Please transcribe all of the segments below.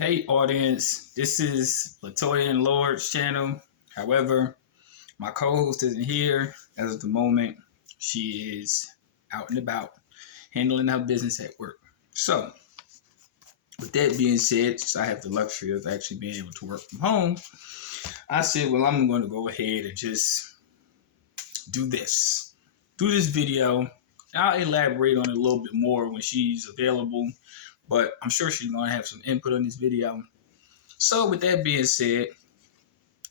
Hey audience, this is Latoya and Lord's channel. However, my co-host isn't here as of the moment. She is out and about handling her business at work. So, with that being said, since I have the luxury of actually being able to work from home, I said, well, I'm going to go ahead and just do this video. I'll elaborate on it a little bit more when she's available, but I'm sure she's going to have some input on this video. So with that being said,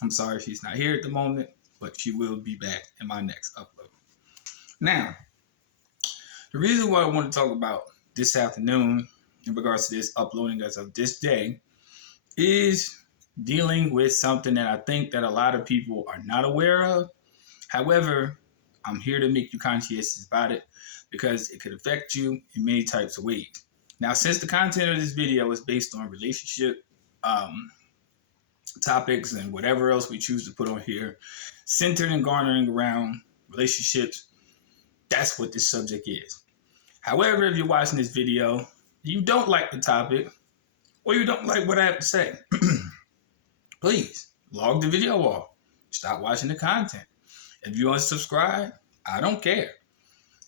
I'm sorry she's not here at the moment, but she will be back in my next upload. Now, the reason why I want to talk about this afternoon in regards to this uploading as of this day is dealing with something that I think that a lot of people are not aware of. However, I'm here to make you conscientious about it because it could affect you in many types of ways. Now, since the content of this video is based on relationship topics and whatever else we choose to put on here, centered and garnering around relationships, that's what this subject is. However, if you're watching this video, you don't like the topic, or you don't like what I have to say, please log the video off. Stop watching the content. If you unsubscribe, I don't care.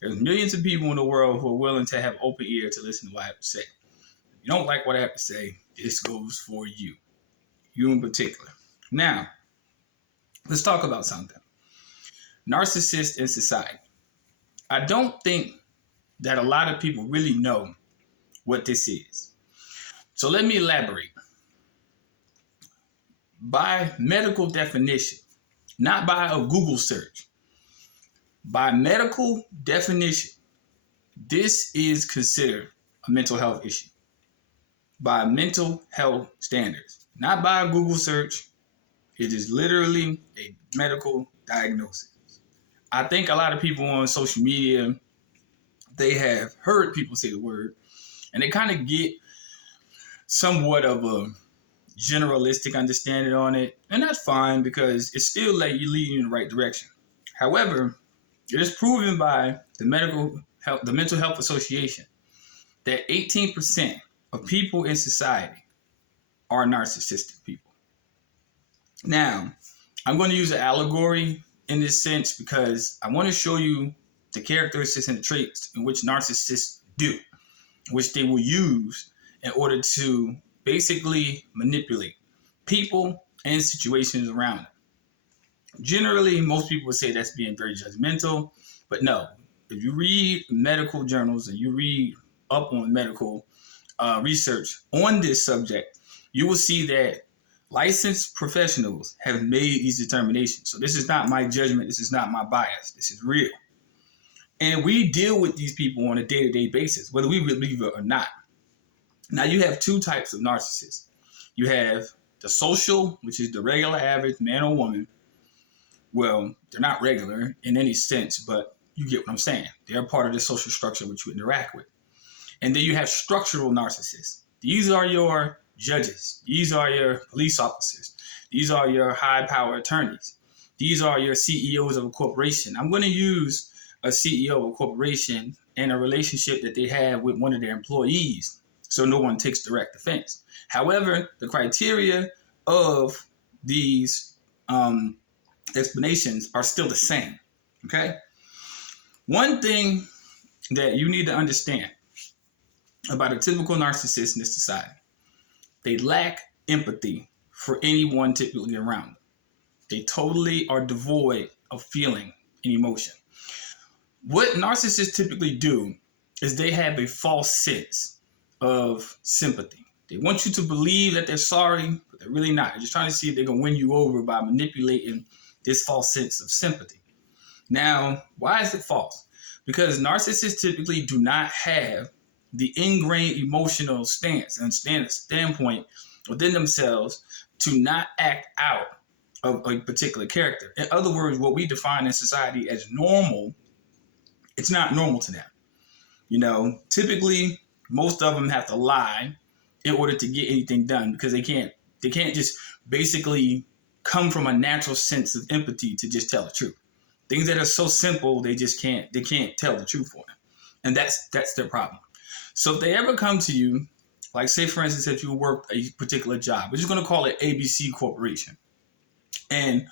There's millions of people in the world who are willing to have open ear to listen to what I have to say. If you don't like what I have to say, this goes for you. You in particular. Now, let's talk about something. Narcissists in society. I don't think that a lot of people really know what this is. So let me elaborate. By medical definition, not by a Google search, by medical definition, this is considered a mental health issue. By mental health standards, not by a Google search. It is literally a medical diagnosis. I think a lot of people on social media, they have heard people say the word, and they kind of get somewhat of a generalistic understanding on it, and that's fine because it's still like you leading you in the right direction. However, it is proven by the Mental Health Association that 18% of people in society are narcissistic people. Now, I'm going to use an allegory in this sense because I want to show you the characteristics and the traits in which narcissists do, which they will use in order to basically manipulate people and situations around them. Generally, most people would say that's being very judgmental, but no. If you read medical journals and you read up on medical research on this subject, you will see that licensed professionals have made these determinations. So this is not my judgment. This is not my bias. This is real. And we deal with these people on a day-to-day basis, whether we believe it or not. Now, you have two types of narcissists. You have the social, which is the regular average man or woman. Well, they're not regular in any sense, but you get what I'm saying. They're part of the social structure which you interact with. And then you have structural narcissists. These are your judges. These are your police officers. These are your high power attorneys. These are your CEOs of a corporation. I'm going to use a CEO of a corporation and a relationship that they have with one of their employees, so no one takes direct offense. However, the criteria of these explanations are still the same. Okay? One thing that you need to understand about a typical narcissist in this society, they lack empathy for anyone typically around them. They totally are devoid of feeling and emotion. What narcissists typically do is they have a false sense of sympathy. They want you to believe that they're sorry, but they're really not. They're just trying to see if they're going to win you over by manipulating this false sense of sympathy. Now, why is it false? Because narcissists typically do not have the ingrained emotional stance and standpoint within themselves to not act out of a particular character. In other words, what we define in society as normal, it's not normal to them. You know, typically most of them have to lie in order to get anything done because they can't just basically come from a natural sense of empathy to just tell the truth. Things that are so simple, they can't tell the truth for them. And that's their problem. So if they ever come to you Like say for instance, if you work a particular job, we're just going to call it ABC Corporation. And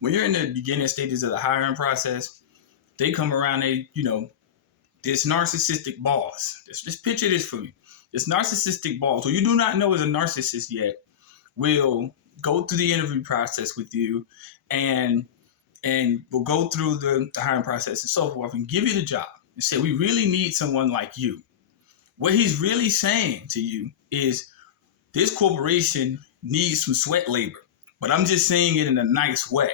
when you're in the beginning stages of the hiring process, they come around, this narcissistic boss. Just picture this for me. This narcissistic boss, who you do not know is a narcissist yet, will go through the interview process with you and will go through the hiring process and so forth and give you the job and say, we really need someone like you. What he's really saying to you is this corporation needs some sweat labor, but I'm just saying it in a nice way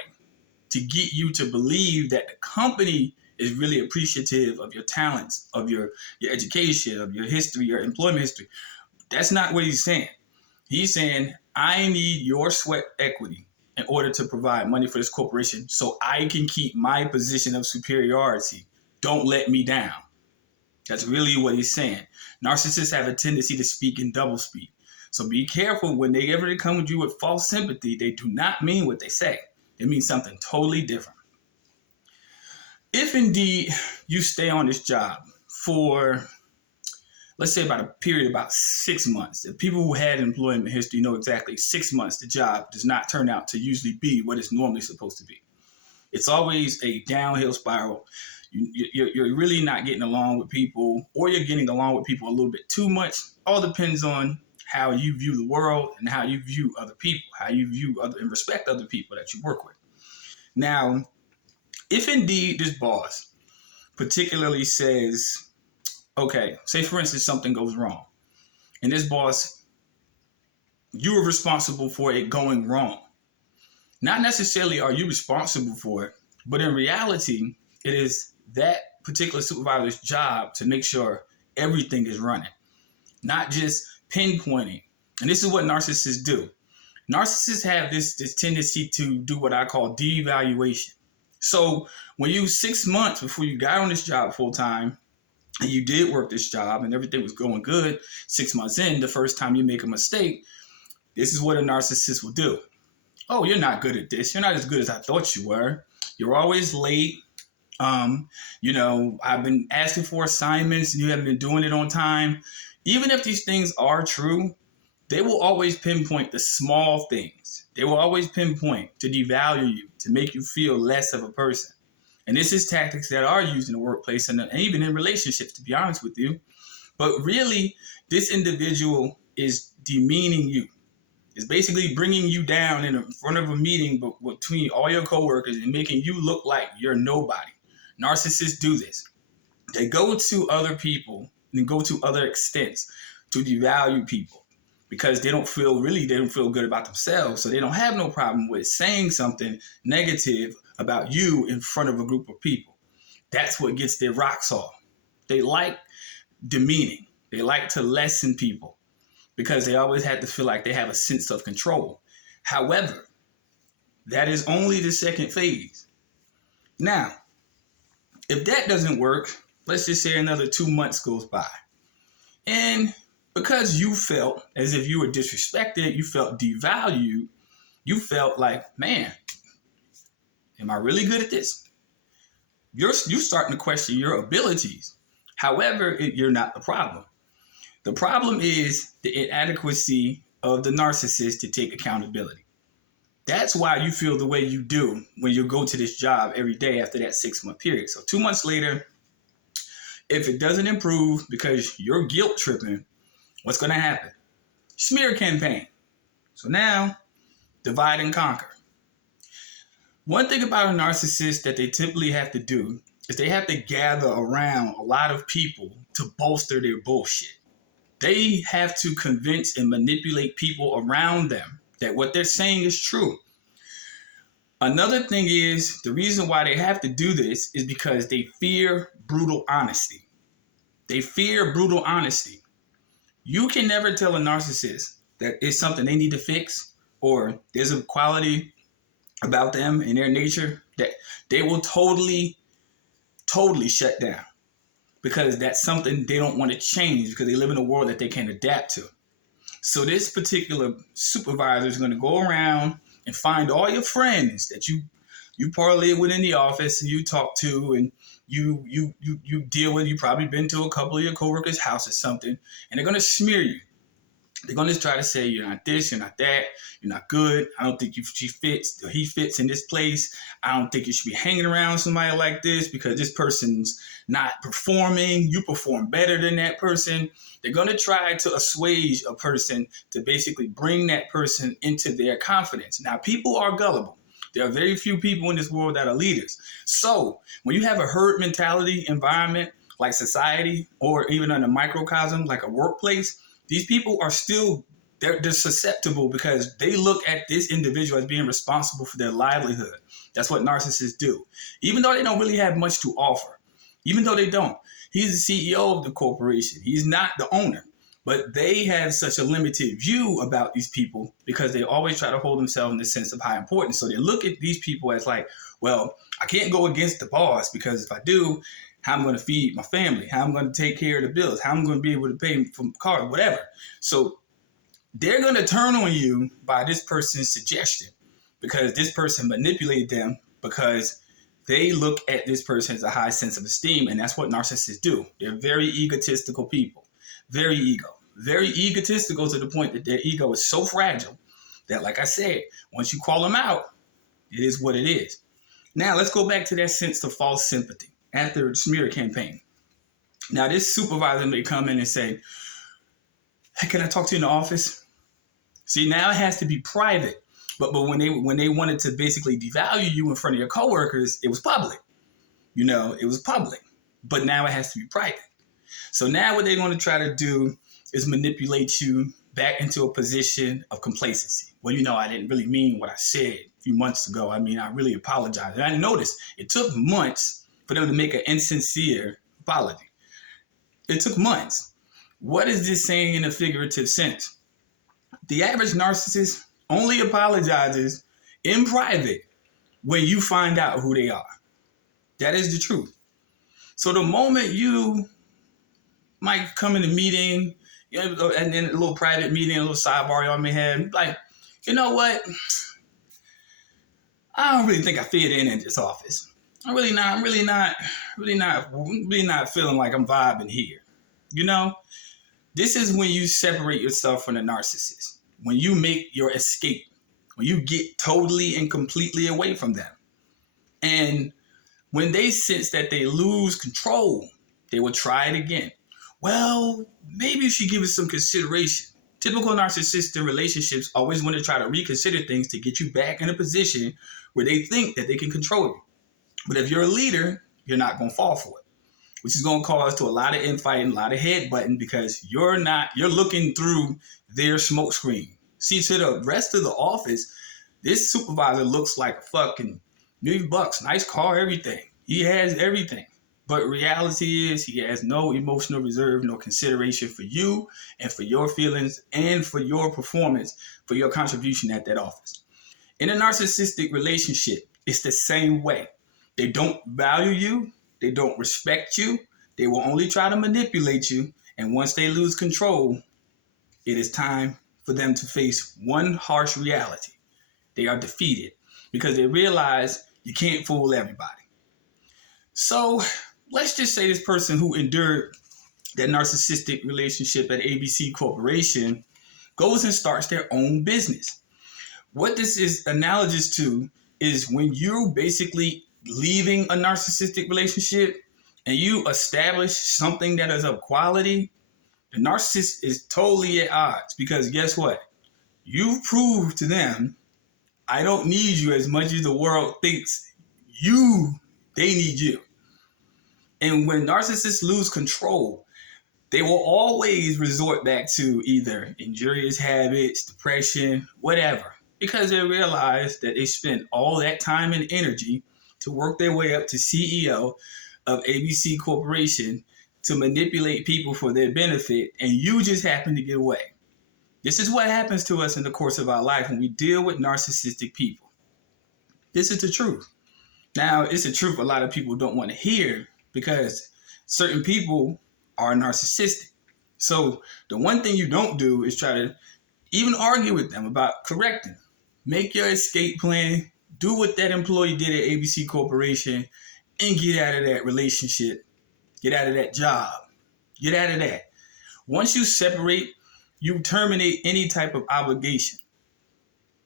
to get you to believe that the company is really appreciative of your talents, of your education, of your history, your employment history. That's not what he's saying. He's saying, I need your sweat equity in order to provide money for this corporation so I can keep my position of superiority. Don't let me down. That's really what he's saying. Narcissists have a tendency to speak in double speak. So be careful when they ever come with you with false sympathy. They do not mean what they say. It means something totally different. If indeed you stay on this job for, let's say, about a period of about 6 months, the people who had employment history know exactly 6 months the job does not turn out to usually be what it's normally supposed to be. It's always a downhill spiral. You're really not getting along with people, or you're getting along with people a little bit too much. All depends on how you view the world and how you view other people, how you view and respect other people that you work with. Now, if indeed this boss particularly says, okay, say for instance something goes wrong, and this boss, you are responsible for it going wrong. Not necessarily are you responsible for it, but in reality, it is that particular supervisor's job to make sure everything is running, not just pinpointing. And this is what narcissists do. Narcissists have this tendency to do what I call devaluation. So when you 6 months before you got on this job full time, and you did work this job and everything was going good, 6 months in, the first time you make a mistake, this is what a narcissist will do. Oh, you're not good at this. You're not as good as I thought you were. You're always late. I've been asking for assignments and you haven't been doing it on time. Even if these things are true, they will always pinpoint the small things. They will always pinpoint to devalue you, to make you feel less of a person. And this is tactics that are used in the workplace and even in relationships, to be honest with you. But really, this individual is demeaning you. It's basically bringing you down in front of a meeting between all your coworkers and making you look like you're nobody. Narcissists do this. They go to other people and go to other extents to devalue people because they don't feel good about themselves. So they don't have no problem with saying something negative about you in front of a group of people. That's what gets their rocks off. They like demeaning. They like to lessen people because they always have to feel like they have a sense of control. However, that is only the second phase. Now, if that doesn't work, let's just say another 2 months goes by. And because you felt as if you were disrespected, you felt devalued, you felt like, man, am I really good at this? You're starting to question your abilities. However, you're not the problem. The problem is the inadequacy of the narcissist to take accountability. That's why you feel the way you do when you go to this job every day after that 6 month period. So 2 months later, if it doesn't improve because you're guilt tripping, what's going to happen? Smear campaign. So now, divide and conquer. One thing about a narcissist that they typically have to do is they have to gather around a lot of people to bolster their bullshit. They have to convince and manipulate people around them that what they're saying is true. Another thing is, the reason why they have to do this is because they fear brutal honesty. They fear brutal honesty. You can never tell a narcissist that it's something they need to fix or there's a quality about them and their nature that they will totally shut down because that's something they don't want to change because they live in a world that they can't adapt to. So this particular supervisor is going to go around and find all your friends that you parlay with in the office and you talk to and you deal with. You've probably been to a couple of your coworkers' house or something, and they're going to smear you. They're going to try to say you're not this, you're not that, you're not good. I don't think she fits or he fits in this place. I don't think you should be hanging around somebody like this because this person's not performing. You perform better than that person. They're going to try to assuage a person to basically bring that person into their confidence. Now, people are gullible. There are very few people in this world that are leaders. So when you have a herd mentality environment like society or even in a microcosm like a workplace, these people are still, they're susceptible because they look at this individual as being responsible for their livelihood. That's what narcissists do. Even though they don't really have much to offer, even though they don't. He's the CEO of the corporation. He's not the owner. But they have such a limited view about these people because they always try to hold themselves in the sense of high importance. So they look at these people as like, well, I can't go against the boss because if I do, how I'm going to feed my family, how I'm going to take care of the bills, how I'm going to be able to pay for cars, whatever. So they're going to turn on you by this person's suggestion because this person manipulated them because they look at this person as a high sense of esteem. And that's what narcissists do. They're very egotistical people, very egotistical to the point that their ego is so fragile that, like I said, once you call them out, it is what it is. Now, let's go back to that sense of false sympathy after the smear campaign. Now, this supervisor may come in and say, hey, can I talk to you in the office? See, now it has to be private. But when they wanted to basically devalue you in front of your coworkers, it was public. It was public. But now it has to be private. So now what they're going to try to do is manipulate you back into a position of complacency. Well, I didn't really mean what I said a few months ago. I really apologize. And I noticed it took months for them to make an insincere apology. It took months. What is this saying in a figurative sense? The average narcissist only apologizes in private when you find out who they are. That is the truth. So the moment you might come in a meeting, and then a little private meeting, a little sidebar y'all may have, like, you know what? I don't really think I fit in this office. I'm really not feeling like I'm vibing here. This is when you separate yourself from the narcissist. When you make your escape. When you get totally and completely away from them. And when they sense that they lose control, they will try it again. Well, maybe you should give it some consideration. Typical narcissistic relationships always want to try to reconsider things to get you back in a position where they think that they can control you. But if you're a leader, you're not going to fall for it, which is going to cause to a lot of infighting, a lot of headbutting because you're looking through their smoke screen. See, to the rest of the office, this supervisor looks like a fucking $1,000,000, nice car, everything. He has everything. But reality is he has no emotional reserve, no consideration for you and for your feelings and for your performance, for your contribution at that office. In a narcissistic relationship, it's the same way. They don't value you. They don't respect you. They will only try to manipulate you. And once they lose control, it is time for them to face one harsh reality. They are defeated because they realize you can't fool everybody. So let's just say this person who endured that narcissistic relationship at ABC Corporation goes and starts their own business. What this is analogous to is when you're basically leaving a narcissistic relationship and you establish something that is of quality, the narcissist is totally at odds because guess what? You've proved to them, I don't need you as much as the world thinks they need you. And when narcissists lose control, they will always resort back to either injurious habits, depression, whatever, because they realize that they spent all that time and energy to work their way up to CEO of ABC Corporation to manipulate people for their benefit, and you just happen to get away. This is what happens to us in the course of our life when we deal with narcissistic people. This is the truth. Now, it's a truth a lot of people don't want to hear because certain people are narcissistic. So the one thing you don't do is try to even argue with them about correcting. Make your escape plan. Do what that employee did at ABC Corporation and get out of that relationship. Get out of that job. Get out of that. Once you separate You terminate any type of obligation.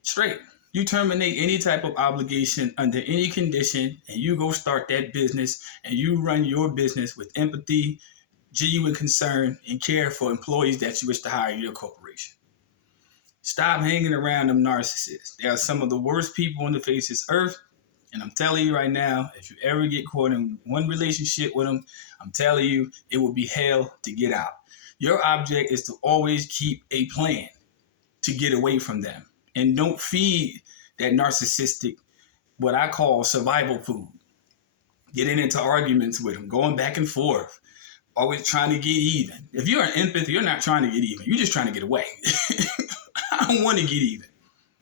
Straight. You terminate any type of obligation under any condition, and you go start that business, and you run your business with empathy, genuine concern, and care for employees that you wish to hire in your corporation. Stop hanging around them narcissists. They are some of the worst people on the face of this earth. And I'm telling you right now, if you ever get caught in one relationship with them, I'm telling you, it will be hell to get out. Your object is to always keep a plan to get away from them. And don't feed that narcissistic, what I call survival food. Getting into arguments with them, going back and forth, always trying to get even. If you're an empath, you're not trying to get even. You're just trying to get away. I don't want to get even.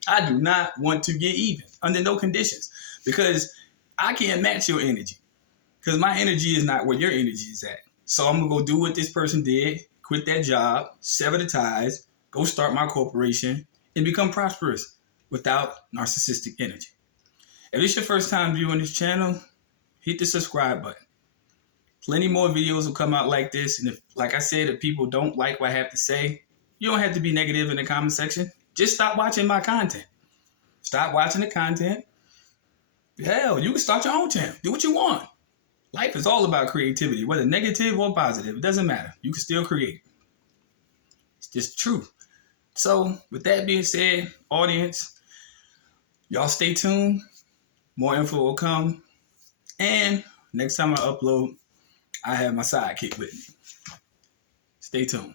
I do not want to get even under no conditions, because I can't match your energy, because my energy is not where your energy is at. So I'm going to go do what this person did, quit that job, sever the ties, go start my corporation, and become prosperous without narcissistic energy. If it's your first time viewing this channel, hit the subscribe button. Plenty more videos will come out like this. And if, like I said, if people don't like what I have to say, you don't have to be negative in the comment section. Just stop watching my content. Stop watching the content. Hell, you can start your own channel. Do what you want. Life is all about creativity, whether negative or positive. It doesn't matter. You can still create. It's just the truth. So, with that being said, audience, y'all stay tuned. More info will come. And next time I upload, I have my sidekick with me. Stay tuned.